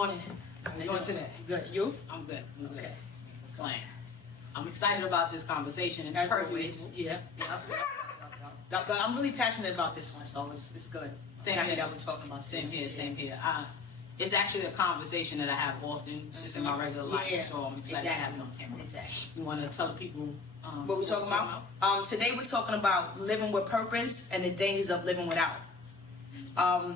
morning. How you doing today? Good. You? I'm good. I'm good. Okay. Playing. I'm excited about this conversation. And As perfect. always. Yeah. But I'm really passionate about this one, so it's good. Same Happy here. that we're talking about Same this. here, same here. It's actually a conversation that I have often, just in my regular life. Yeah. So I'm excited to have it on camera. Exactly. You want to tell people What we're talking about? Today we're talking about living with purpose and the dangers of living without.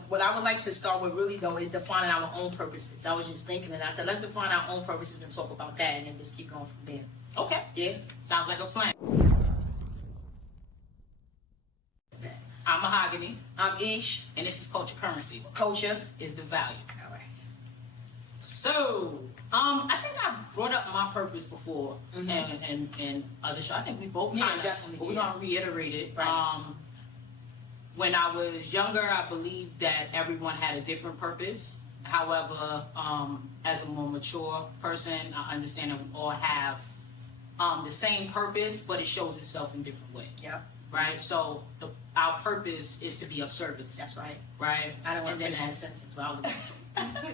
What I would like to start with really though is defining our own purposes. I was just thinking and I said, let's define our own purposes and talk about that and then just keep going from there. Okay. Yeah? Sounds like a plan. I'm Mahogany, I'm Ish, and this is Culture Currency. culture. Is the value. All right. So, I think I brought up my purpose before, and other show. I think we both Yeah, kind of, definitely, but we're yeah. gonna reiterate it. Right. When I was younger, I believed that everyone had a different purpose. However, as a more mature person, I understand that we all have the same purpose, but it shows itself in different ways. Yep. Right. So our purpose is to be of service. That's right. Right. I don't want And to then finish the as- sentence, but I was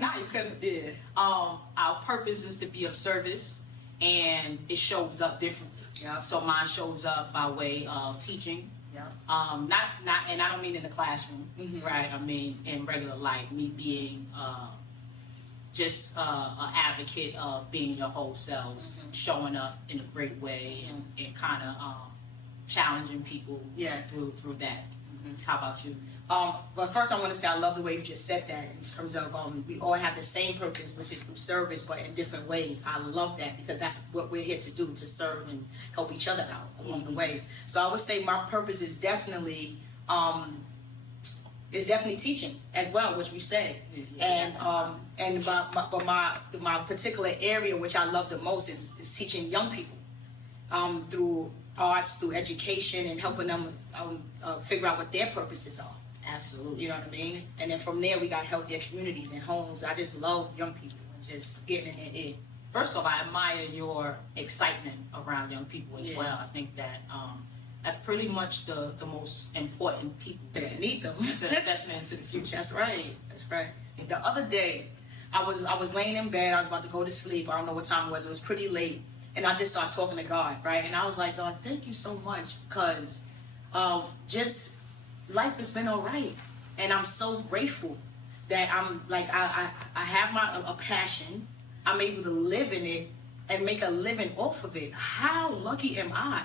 Nah, you couldn't. Yeah. Our purpose is to be of service, and it shows up differently. Yeah. So mine shows up by way of teaching. Yeah. Not, and I don't mean in the classroom, Mhm. right? I mean in regular life, me being just an advocate of being your whole self, showing up in a great way, and kind of challenging people Yeah. through that. How about you? But first I want to say I love the way you just said that in terms of we all have the same purpose, which is through service, but in different ways. I love that because that's what we're here to do, to serve and help each other out along the way. So I would say my purpose is definitely teaching as well, which we say. And my particular area which I love the most is teaching young people through arts, through education, and helping them figure out what their purposes are. Absolutely. You know what I mean? And then from there, we got healthier communities and homes. I just love young people and just getting in their ear. First off, I admire your excitement around young people as Yeah. well. I think that that's pretty much the most important people. They need them. It's an investment into the future. That's right. That's right. The other day, I was laying in bed. I was about to go to sleep. I don't know what time it was. It was pretty late. And I just started talking to God, right? And I was like, God, thank you so much because just life has been all right. And I'm so grateful that I'm like, I have a passion. I'm able to live in it and make a living off of it. How lucky am I?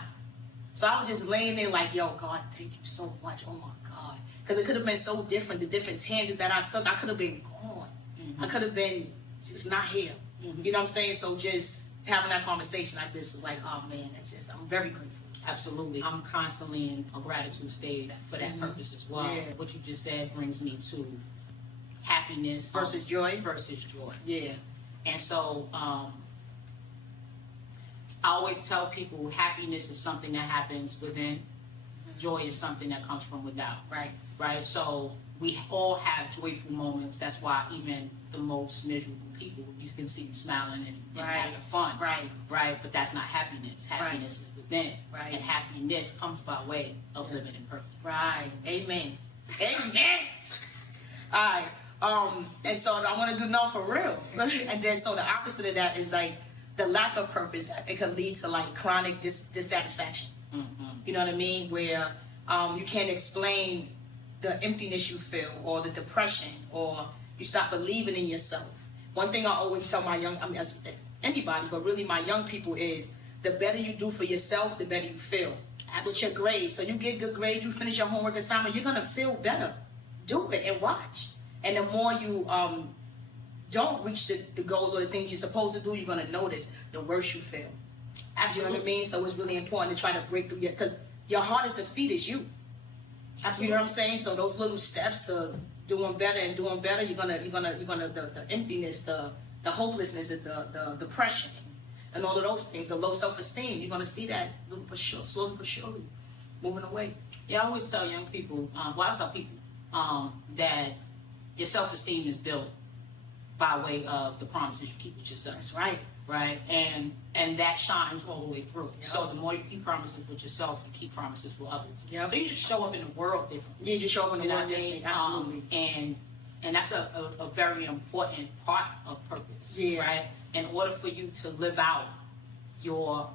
So I was just laying there like, yo, God, thank you so much. Oh my God. Because it could have been so different, the different tangents that I took. I could have been gone. I could have been just not here. You know what I'm saying? So just having that conversation, I just was like, oh man, I'm very grateful. Absolutely. I'm constantly in a gratitude state for that purpose as well. Yeah. What you just said brings me to happiness Versus joy. Versus joy. Yeah. And so I always tell people happiness is something that happens within. Joy is something that comes from without. Right. Right? So we all have joyful moments. That's why even the most miserable people, you can see them smiling and Right. having fun. Right. Right? But that's not happiness. Happiness is within. Right. And happiness comes by way of living in purpose. Right. Amen. Amen. All right. And so I want to do no for real. And then so the opposite of that is like the lack of purpose. It could lead to like chronic dissatisfaction. You know what I mean? Where you can't explain the emptiness you feel or the depression or you stop believing in yourself. One thing I always tell as anybody, but really my young people is the better you do for yourself, the better you feel. Absolutely. With your grades. So you get good grades, you finish your homework assignment, you're going to feel better. Do it and watch. And the more you don't reach the goals or the things you're supposed to do, you're going to notice the worse you feel. Absolutely. You know what I mean? So it's really important to try to break through because your hardest defeat is you. Absolutely. You know what I'm saying? So those little steps to doing better, you're gonna the emptiness, the hopelessness, the depression, and all of those things, the low self-esteem, you're gonna see that little but sure, slowly but surely moving away. Yeah, I always tell young people, I tell people that your self-esteem is built by way of the promises you keep with yourself. That's right. Right? And that shines all the way through. Yep. So the more you keep promises with yourself, you keep promises with others. Yep. So you just show up in the world differently. Yeah, you show up in the You know world what I mean? differently. Absolutely. And that's a very important part of purpose, Yeah. right? In order for you to live out your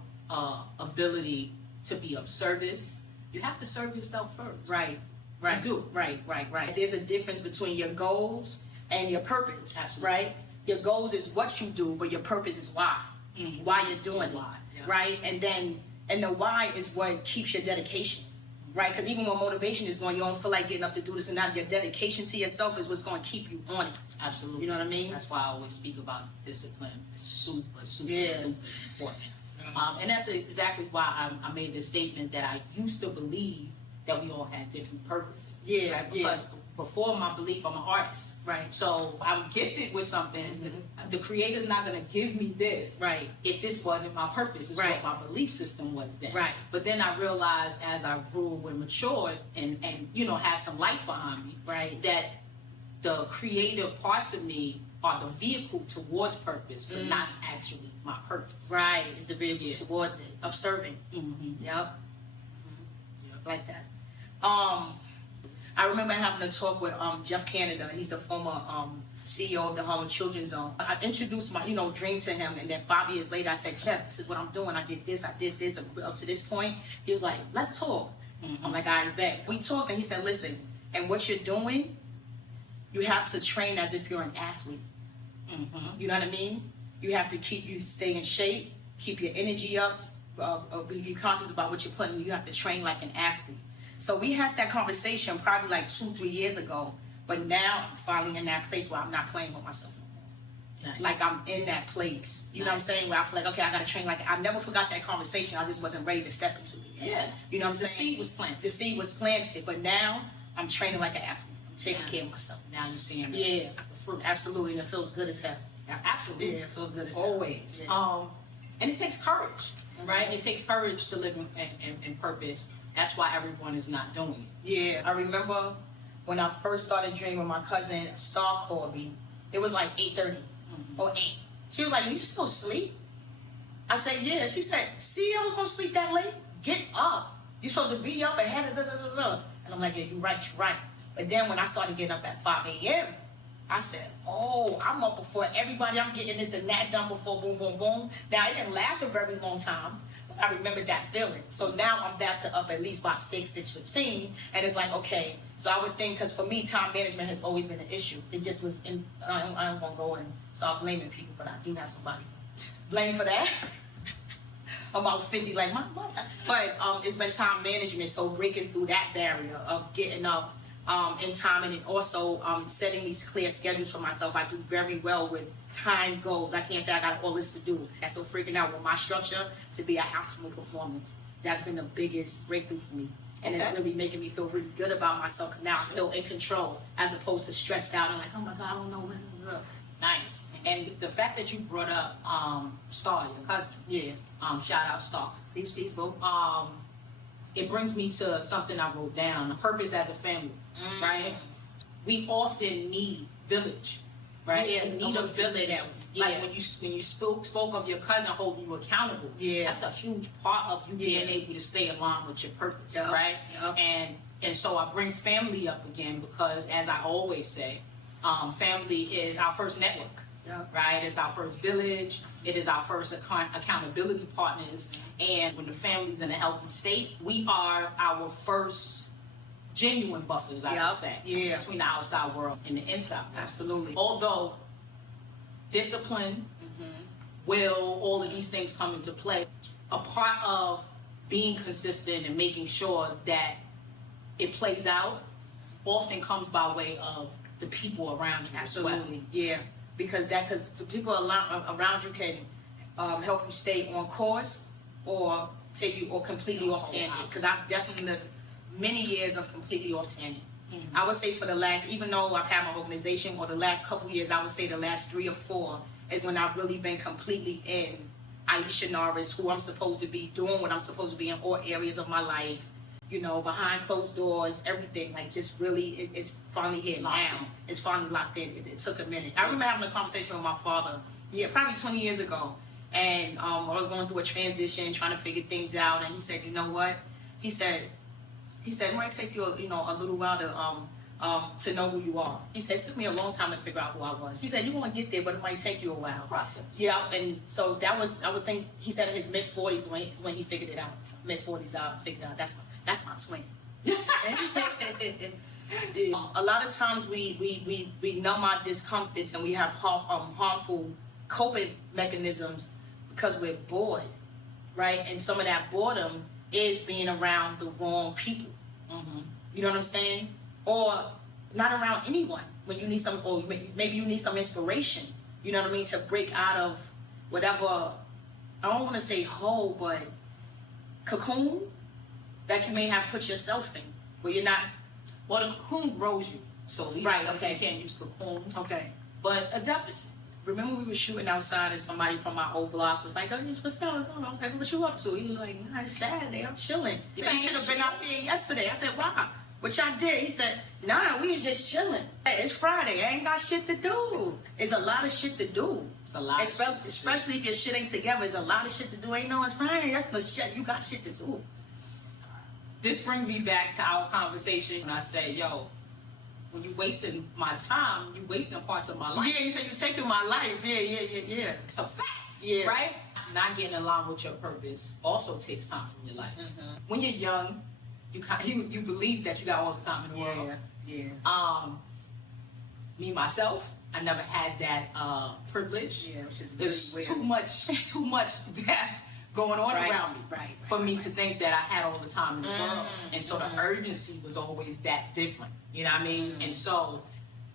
ability to be of service, you have to serve yourself first. Right. Right. You do. Right. There's a difference between your goals and your purpose. Absolutely. Right. Your goals is what you do, but your purpose is why. Mhm. Why you're doing Why, it. yeah. Right. And the why is what keeps your dedication. Right. Because even when motivation is going, you don't feel like getting up to do this and that. Your dedication to yourself is what's going to keep you on it. Absolutely. You know what I mean? That's why I always speak about discipline. It's super Yeah. important. And that's exactly why I made the statement that I used to believe that we all had different purposes. Yeah, Right? yeah. Because before my belief, I'm an artist. Right. So I'm gifted with something. Mhm. The creator's not going to give me this Right. if this wasn't my purpose. It's Right. what my belief system was then. Right. But then I realized as I grew and matured and had some life behind me, Right. that the creative parts of me are the vehicle towards purpose, but not actually my purpose. Right. It's the vehicle Yeah. towards it of serving. Mm-hmm. Yep. Like that. I remember having a talk with Jeff Canada. He's the former CEO of the Harlem Children's Zone. I introduced my dream to him, and then 5 years later, I said, Jeff, this is what I'm doing. I did this, up to this point. He was like, let's talk. I'm like, I bet. We talked, and he said, listen, and what you're doing, you have to train as if you're an athlete. You know what I mean? You have to stay in shape, keep your energy up, be conscious about what you're putting. You have to train like an athlete. So we had that conversation probably like 2-3 years ago, but now I'm finally in that place where I'm not playing with myself no more. Nice. Like I'm in that place. You know what I'm Nice. saying? Where I feel like, okay, I gotta train like I never forgot that conversation. I just wasn't ready to step into it yet. Yeah. You know what I'm The saying? seed was planted. The seed was planted, but now I'm training like an athlete. I'm taking care of myself. Now you're seeing Yeah. the fruits. Absolutely, and it feels good as hell. Yeah, absolutely. Yeah, it feels good as hell. Always. Yeah. And it takes courage, right? It takes courage to live in purpose. That's why everyone is not doing it. Yeah, I remember when I first started dreaming, my cousin Star called me. It was like 8:30 or 8. She was like, "You still sleep?" I said, "Yeah." She said, "See, I was gonna sleep that late. Get up. You're supposed to be up ahead of da." And I'm like, "Yeah, you're right. But then when I started getting up at 5 a.m., I said, "Oh, I'm up before everybody. I'm getting this and that done before boom, boom, boom." Now it didn't last a very long time. I remember that feeling. So now I'm back to up at least by 6:15, and it's like, okay. So I would think, because for me, time management has always been an issue. It just was. I don't want to go and start blaming people, but I do have somebody blame for that. I'm about 50, like my mother. But it's been time management. So breaking through that barrier of getting up in time, and then also setting these clear schedules for myself. I do very well with time goals. I can't say I got all this to do. And so freaking out with my structure to be an optimal performance. That's been the biggest breakthrough for me. And it's really making me feel really good about myself. Now I feel in control as opposed to stressed out. I'm like, oh my God, I don't know when. Nice. And the fact that you brought up Star, your cousin. Yeah. Shout out Star. Peace, boo. It brings me to something I wrote down. Purpose as a family, right? We often need village, right? Yeah, we I need a wanted to say village. that. Like Yeah. when you spoke of your cousin holding you accountable. Yeah. That's a huge part of you being Yeah. able to stay aligned with your purpose, Yup, right? yup. And so I bring family up again because, as I always say, family is our first network. Yup. Right? It's our first village. It is our first accountability partners. And when the family's in a healthy state, we are our first genuine buffers, I Yup. would say, Yeah. between the outside world and the inside world. Absolutely. Although discipline, will, all of these things come into play, a part of being consistent and making sure that it plays out often comes by way of the people around you as well. Absolutely, yeah. Because the people around you can help you stay on course or take you or completely off tangent. Because I've definitely lived many years of completely off tangent. I would say for the last, even though I've had my organization, or the last couple years, I would say the last 3 or 4 is when I've really been completely in Aisha Norris, who I'm supposed to be, doing what I'm supposed to be in all areas of my life. You know, behind closed doors, everything, like just really, it's finally here Locked now. in. It's finally locked in. It took a minute. I remember having a conversation with my father, probably 20 years ago. And I was going through a transition, trying to figure things out. And he said, you know what? He said, it might take you, a little while to know who you are. He said, it took me a long time to figure out who I was. He said, you're going to get there, but it might take you a while. Process. Yeah, and so that was, I would think, he said in his mid-40s when he figured it out. Mid-40s, I figured out, that's my twin. A lot of times we numb our discomforts and we have harmful coping mechanisms because we're bored, right? And some of that boredom is being around the wrong people. You know what I'm saying? Or not around anyone when you need some, or maybe you need some inspiration. You know what I mean? To break out of whatever, I don't want to say hole, but cocoon that you may have put yourself in, where you're not. Well, the cocoon grows you, so you can't use cocoon. Okay. But a deficit. Remember we were shooting outside and somebody from my old block was like, oh, what's up? I was like, what you up to? He was like, nah, it's Saturday, I'm chilling. He said, you should have been out there yesterday. I said, wow. What y'all did? He said, nah, we was just chilling. Hey, it's Friday. I ain't got shit to do. There's a lot of shit to do. It's a lot. Especially if your shit ain't together. There's a lot of shit to do. Ain't no, it's Friday. That's the shit. You got shit to do. This brings me back to our conversation when I said, yo, when you wasting my time, you wasting parts of my life. Yeah, you said you taking my life. Yeah. It's a fact. Yeah. Right? Not getting along with your purpose also takes time from your life. When you're young, you believe that you got all the time in the world. Yeah. Me myself, I never had that privilege. Yeah, which is There's really too much death going on around me for me to think that I had all the time in the world. And so the urgency was always that different. You know what I mean? And so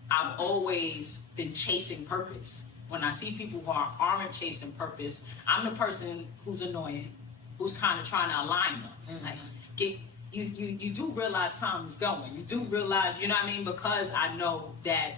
I've always been chasing purpose. When I see people who aren't chasing purpose, I'm the person who's annoying, who's kind of trying to align them. Like, you do realize time is going. You do realize, you know what I mean? Because I know that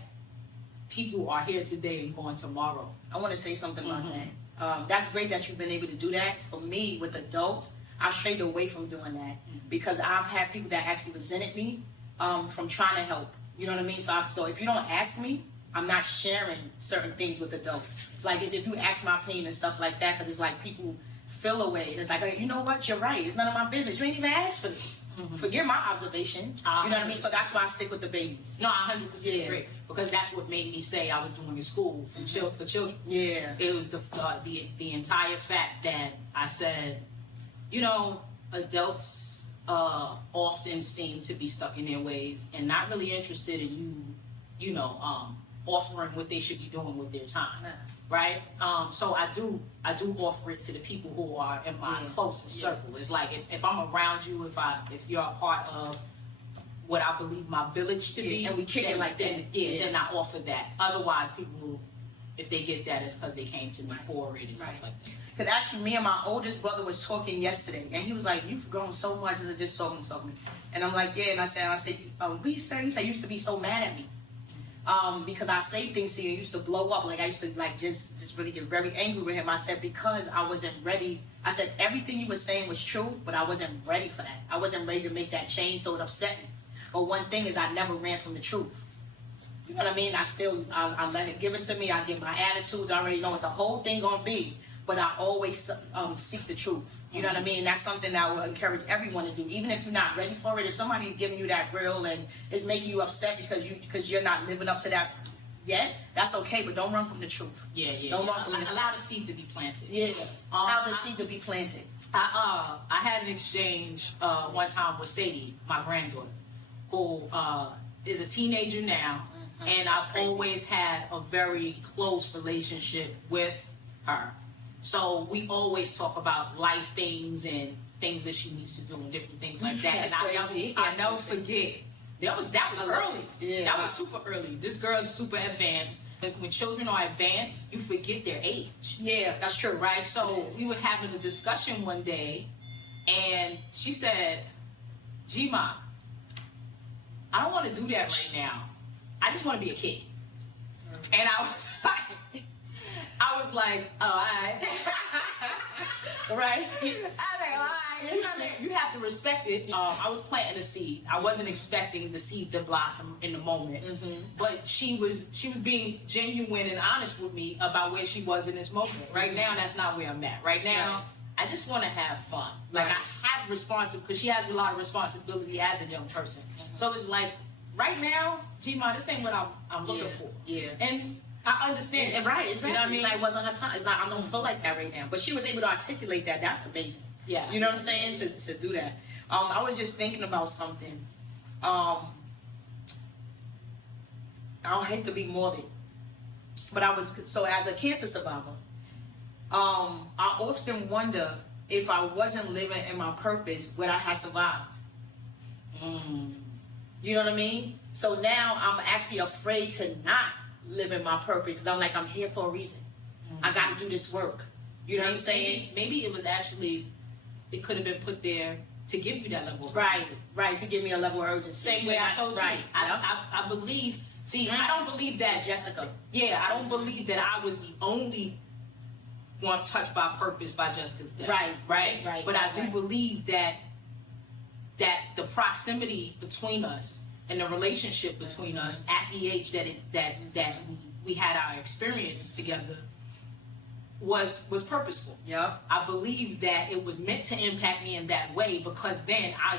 people are here today and going tomorrow. I want to say something about that. That's great that you've been able to do that. For me, with adults, I strayed away from doing that because I've had people that actually resented me from trying to help. You know what I mean? So if you don't ask me, I'm not sharing certain things with adults. It's like if you ask my opinion and stuff like that, because it's like people feel away. It's like, you know what? You're right. It's none of my business. You ain't even asked for this. Forget my observation. You know what I mean? So that's why I stick with the babies. No, I 100% agree. Because that's what made me say I was doing in school for children. Yeah. It was the entire fact that I said, you know, adults often seem to be stuck in their ways and not really interested in offering what they should be doing with their time, right? So I do offer it to the people who are in my closest circle. It's like if I'm around you, if you're a part of what I believe my village to be, and we kick it like that. Then I offer that. Otherwise, people, if they get that, it's because they came to me for it and stuff like that. Because actually, me and my oldest brother was talking yesterday, and he was like, "You've grown so much," and just so me. And I'm like, "Yeah." And I said, he said, you used to be so mad at me. Because I say things to you, and used to blow up. Like I used to just really get very angry with him. I said, because I wasn't ready. I said, everything you were saying was true, but I wasn't ready for that. I wasn't ready to make that change, so it upset me. But one thing is I never ran from the truth. You know what I mean? I let it give it to me. I get my attitudes. I already know what the whole thing gonna be. But I always seek the truth. You know what I mean? That's something that I would encourage everyone to do. Even if you're not ready for it, if somebody's giving you that grill and is making you upset because you're not living up to that yet, that's okay. But don't run from the truth. Don't run from the allow the seed to be planted. Allow the seed to be planted. I had an exchange one time with Sadie, my granddaughter, who is a teenager now, and I've always had a very close relationship with her. So we always talk about life things and things that she needs to do and different things like that. That's and I never forget. That was early. That was super early. This girl is super advanced. When children are advanced, you forget their age. Yeah, that's true. Right? So we were having a discussion one day, and she said, G-Ma, I don't want to do that right now. I just want to be a kid. And I was like, oh, all right. Right? I was like, all right. You have to respect it. I was planting a seed. I wasn't expecting the seed to blossom in the moment. But she was being genuine and honest with me about where she was in this moment. Right now, that's not where I'm at. Right now, I just want to have fun. Like, I have because she has a lot of responsibility as a young person. So it's like, right now, G-Ma, this ain't what I'm looking for. Yeah. And I understand. And, right, exactly. You know what I mean? It's like it wasn't her time. It's like I don't feel like that right now. But she was able to articulate that. That's amazing. Yeah. You know what I'm saying? To do that. I was just thinking about something. I don't hate to be morbid, but so as a cancer survivor, I often wonder if I wasn't living in my purpose, would I have survived? You know what I mean? So now I'm actually afraid to not live in my purpose. I'm like, I'm here for a reason. I got to do this work. You know what I'm saying? Maybe it was actually, it could have been put there to give you that level of Right, urgency. right, to give me a level of urgency. Same way I told you. Right, yep. I believe, see, I don't believe that, Jessica. yeah, I don't believe that I was the only one touched by purpose by Jessica's death. Right. But I do right. believe that the proximity between us and the relationship between us at the age that we had our experience together was purposeful. Yep. I believe that it was meant to impact me in that way because then I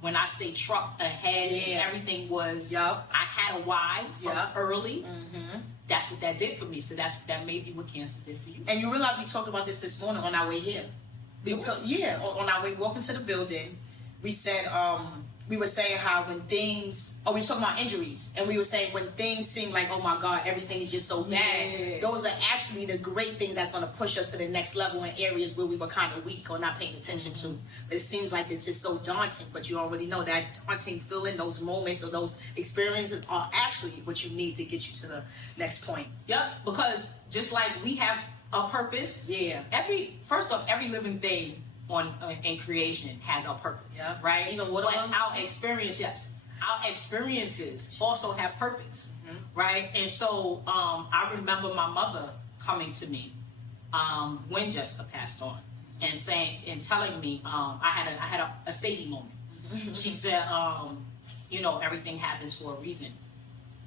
when I say trucked ahead and everything was, Yep. I had a why from Yep. early. Mm-hmm. That's what that did for me. So that may be what cancer did for you. And you realize we talked about this morning on our way here. On our way walking to the building, we said we were saying how when things we were talking about injuries, and we were saying when things seem like, oh my God, everything is just so bad, Yeah. those are actually the great things that's going to push us to the next level in areas where we were kind of weak or not paying attention to. But it seems like it's just so daunting, but you already know that daunting feeling, those moments or those experiences are actually what you need to get you to the next point. Yep, because just like we have a purpose, Yeah. First off, every living thing in creation has a purpose, Yeah. right? Even water but bugs? our experiences also have purpose, Mm-hmm. right? And so I remember my mother coming to me when Jessica passed on and telling me I had a Sadie moment. She said, everything happens for a reason.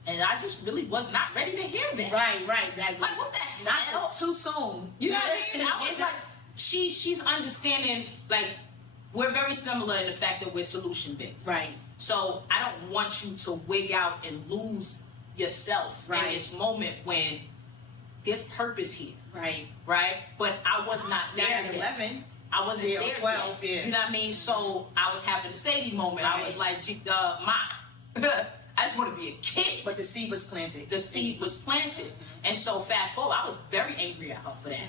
And I just really was not ready to hear that. Right. That, Like, what the not hell? too soon. You know what I mean? I was like, she's understanding, like, we're very similar in the fact that we're solution based. Right. So I don't want you to wig out and lose yourself in this moment when there's purpose here. Right. Right? But I was not there Now at yet. 11. I wasn't Yeah, there 12, yet. yeah. You know what I mean? So I was having a Sadie moment. I Right. was like, Ma, I just want to be a kid. But the seed was planted. The seed was planted. And so fast forward, I was very angry at her for that.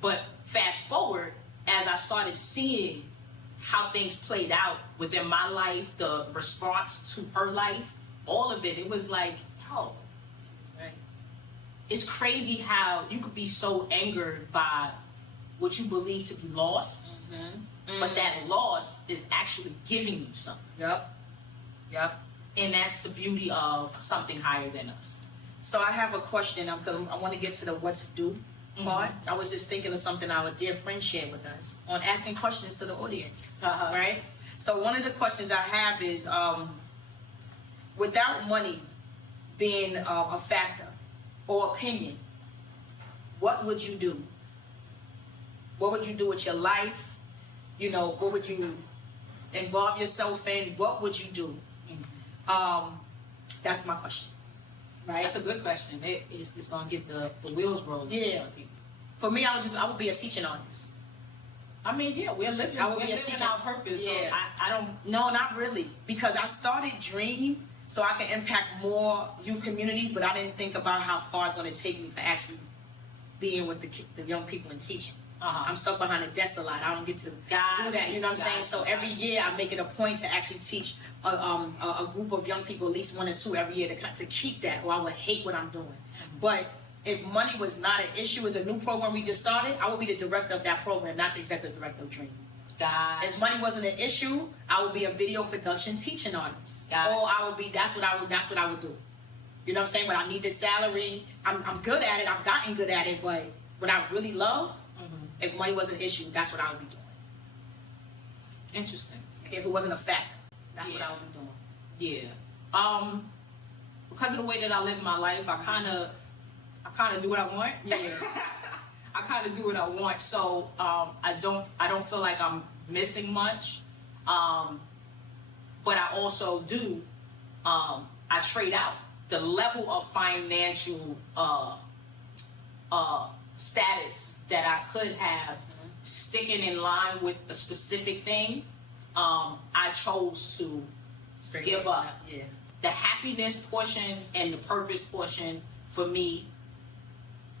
But fast forward, as I started seeing how things played out within my life, the response to her life, all of it, it was like, yo, Right. it's crazy how you could be so angered by what you believe to be loss, but that loss is actually giving you something. Yep. And that's the beauty of something higher than us. So I have a question. Because I want to get to the what to do part. I was just thinking of something our dear friend shared with us on asking questions to the audience. Uh-huh. Right? So one of the questions I have is, without money being a factor or opinion, what would you do? What would you do with your life? What would you involve yourself in? What would you do? That's my question. Right? That's a good question. It's going to get the wheels rolling. Yeah. For people. For me, I would be a teaching artist. I mean, yeah, we're living I would be a living teacher. our purpose. Yeah. So I don't. No, not really. Because I started Dream so I can impact more youth communities, but I didn't think about how far it's going to take me for actually being with the young people and teaching. I'm stuck behind a desk a lot. I don't get to do that. You know what I'm saying? So every year I make it a point to actually teach a group of young people, at least 1 or 2 every year, to keep that, or I would hate what I'm doing. But if money was not an issue, as a new program we just started, I would be the director of that program, not the executive director of Dream. If money wasn't an issue, I would be a video production teaching artist. Gotcha. Or I would be, that's what I would do. You know what I'm saying? But I need the salary. I'm good at it. I've gotten good at it. But what I really love, if money was an issue, that's what I would be doing. Interesting. If it wasn't a factor, that's what I would be doing. Yeah. Because of the way that I live my life, I kind of do what I want. Yeah. I kind of do what I want. So I don't feel like I'm missing much. But I also do I trade out the level of financial status that I could have, sticking in line with a specific thing. I chose to give up. Yeah. The happiness portion and the purpose portion for me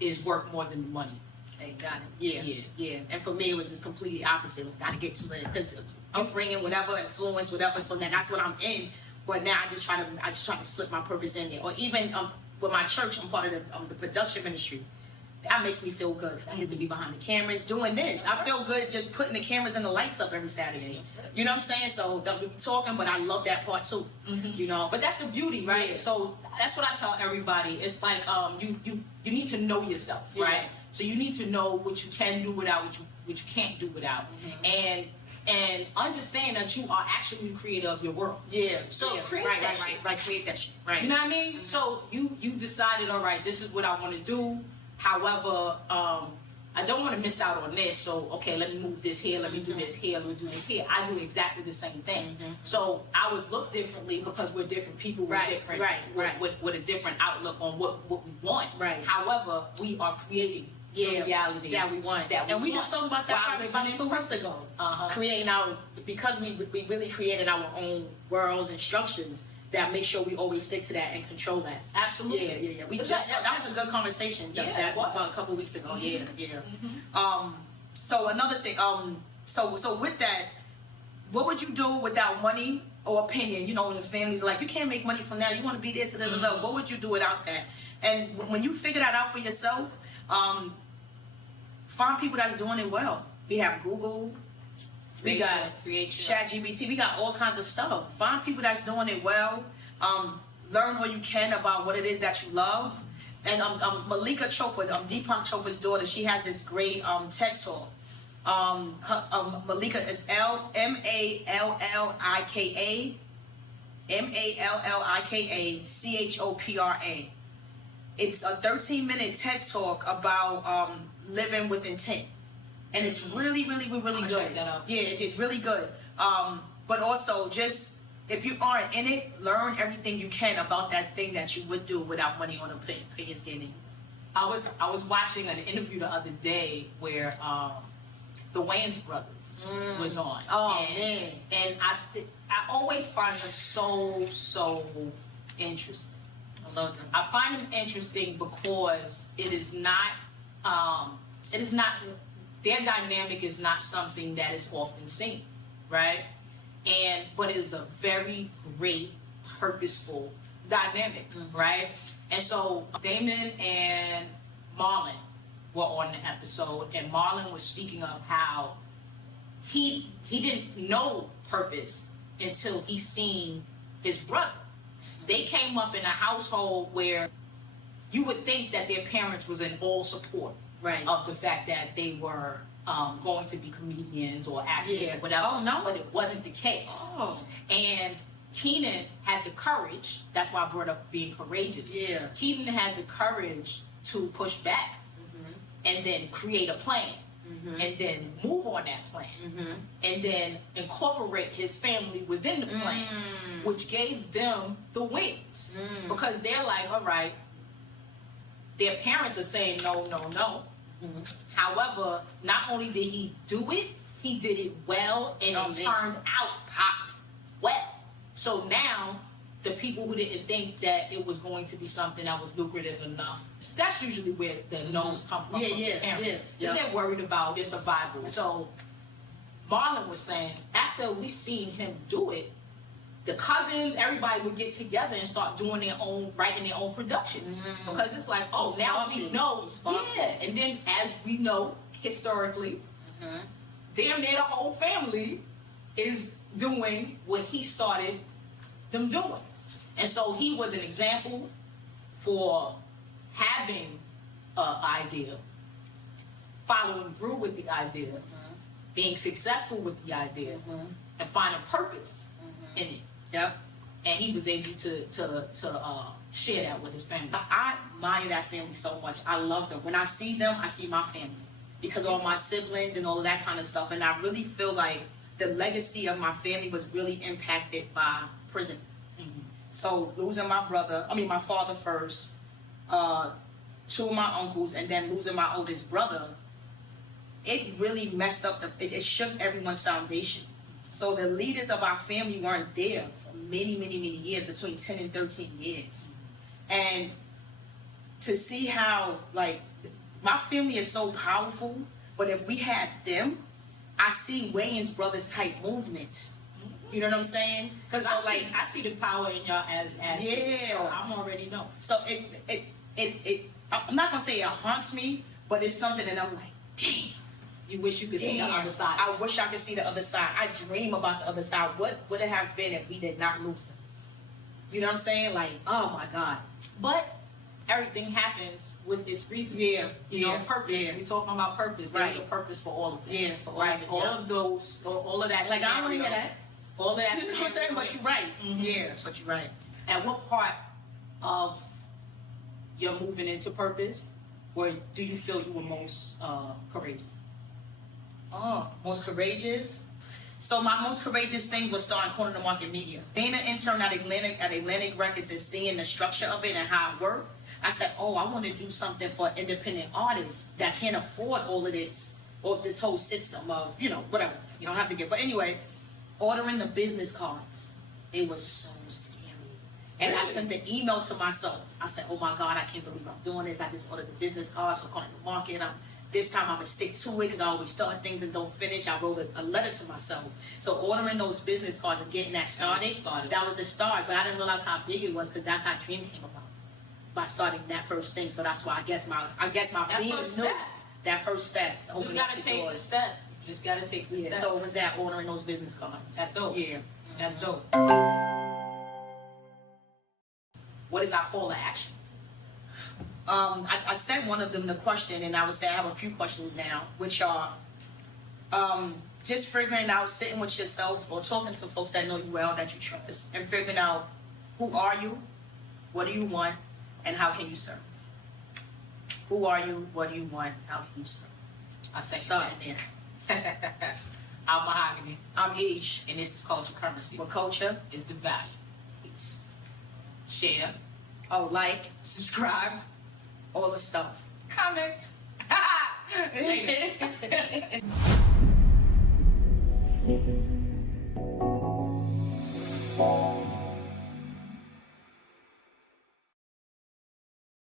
is worth more than the money. Hey, got it. Yeah. And for me, it was just completely opposite. Got to get to it because I'm bringing whatever influence, whatever. So then that's what I'm in. But now I just try to slip my purpose in there. Or even with my church, I'm part of the production ministry. That makes me feel good. I get to be behind the cameras doing this. I feel good just putting the cameras and the lights up every Saturday. You know what I'm saying? So don't be talking, but I love that part too. You know, But that's the beauty, right? Yeah. So that's what I tell everybody. It's like you need to know yourself, Yeah. right? So you need to know what you can do without, what you can't do without, and understand that you are actually the creator of your world. yeah. So yeah. create right, that right, shit. right, create that shit. Right. You know what I mean? So you decided, all right, this is what I want to do. However, I don't want to miss out on this. So okay, let me move this here. Let me do this here. Let me do this here. I do exactly the same thing. So I was looked differently because we're different people. We're Right, different. right. With a different outlook on what we want. Right. However, we are creating the reality that we want. That We just talked about that while probably living about in 2 weeks ago. purpose. Creating our, because we really created our own worlds and structures that make sure we always stick to that and control that. Absolutely. Yeah. We But just that- that was a good conversation Yeah, that it was. about a couple weeks ago. Yeah. So another thing. So with that, what would you do without money or opinion? You know, when the family's like, you can't make money from that. You want to be this and that. What would you do without that? And when you figure that out for yourself, find people that's doing it well. We have Google. We got Create your- ChatGPT. We got all kinds of stuff. Find people that's doing it well. Learn what you can about what it is that you love. And Malika Chopra, Deepak Chopra's daughter, she has this great TED talk. Malika is Mallika It's a 13-minute TED talk about living with intent. And it's really, really, really, really I'll good. check that out. Yeah, it's really good. But also, just if you aren't in it, learn everything you can about that thing that you would do without money on opinions getting. I was watching an interview the other day where the Wayans brothers was on. Oh, and, man. And I always find them so interesting. I love them. I find them interesting because it is not their dynamic is not something that is often seen, right? But it is a very great, purposeful dynamic, right? And so Damon and Marlon were on the episode, and Marlon was speaking of how he didn't know purpose until he seen his brother. They came up in a household where you would think that their parents was in all support Right. of the fact that they were going to be comedians or actors Yeah. or whatever. Oh, no. But it wasn't the case. Oh. And Keenan had the courage. That's why I brought up being courageous. Yeah. Keenan had the courage to push back and then create a plan and then move on that plan and then incorporate his family within the plan, which gave them the wins because they're like, all right, their parents are saying no. However, not only did he do it, he did it well and it turned out hot well. So now the people who didn't think that it was going to be something that was lucrative enough, that's usually where the no's come from. Yeah, from yeah, the parents. yeah, Because they're worried about their survival. So Marlon was saying, after we seen him do it, the cousins, everybody would get together and start doing their own, writing their own productions. Because it's like, oh, now we know. Yeah. And then as we know, historically, damn near the whole family is doing what he started them doing. And so he was an example for having an idea, following through with the idea, being successful with the idea, and finding purpose in it. Yep. And he was able to share that with his family. I admire that family so much. I love them. When I see them, I see my family because of all my siblings and all of that kind of stuff. And I really feel like the legacy of my family was really impacted by prison. So losing my father first, two of my uncles, and then losing my oldest brother, it really messed up it shook everyone's foundation. So the leaders of our family weren't there for many, many, many years, between 10 and 13 years. And to see how, like, my family is so powerful, but if we had them, I see Wayans Brothers type movements. You know what I'm saying? Because I see the power in y'all as yeah. So I'm already know. So it I'm not gonna say it haunts me, but it's something that I'm like, damn. You wish you could see the other side. I wish I could see the other side. I dream about the other side. What would it have been if we did not lose them? You know what I'm saying? Like, oh my God. But everything happens with its reason. Yeah. You know, purpose. Yeah. We're talking about purpose. There's a purpose for all of it. Yeah. For all right. of it. All of those, all of that. Like, I don't want to hear that. All of that. You know what I'm saying? But you're right. Mm-hmm. Yeah. But you're right. At what part of your moving into purpose, where do you feel you were most courageous? Oh, most courageous. So my most courageous thing was starting Corner the Market Media. Being an intern at Atlantic Records and seeing the structure of it and how it worked, I said, oh, I want to do something for independent artists that can't afford all of this, or this whole system of, you know, whatever. You don't have to get. But anyway, ordering the business cards, it was so scary. And I sent the email to myself. I said, oh my God, I can't believe I'm doing this. I just ordered the business cards for Corner the Market. This time I'm going to stick to it because I always start things and don't finish. I wrote a letter to myself. So ordering those business cards and getting that started, that was the start. But I didn't realize how big it was because that's how Dream came about. By starting that first thing. So that's why I guess my that being first new, step. that first step. Just got to take the step. Just got to take the step. So it was that ordering those business cards. That's dope. Yeah. That's dope. What is our call to action? I sent one of them the question, and I would say I have a few questions now, which are just figuring out, sitting with yourself or talking to folks that know you well, that you trust, and figuring out who are you, what do you want, and how can you serve. Who are you, what do you want, how can you serve. I say Starting there. I'm Mahogany. I'm Ish. And this is Culture Currency. What culture is the value. is. Share. Oh, like, subscribe, all the stuff. Comment. Later.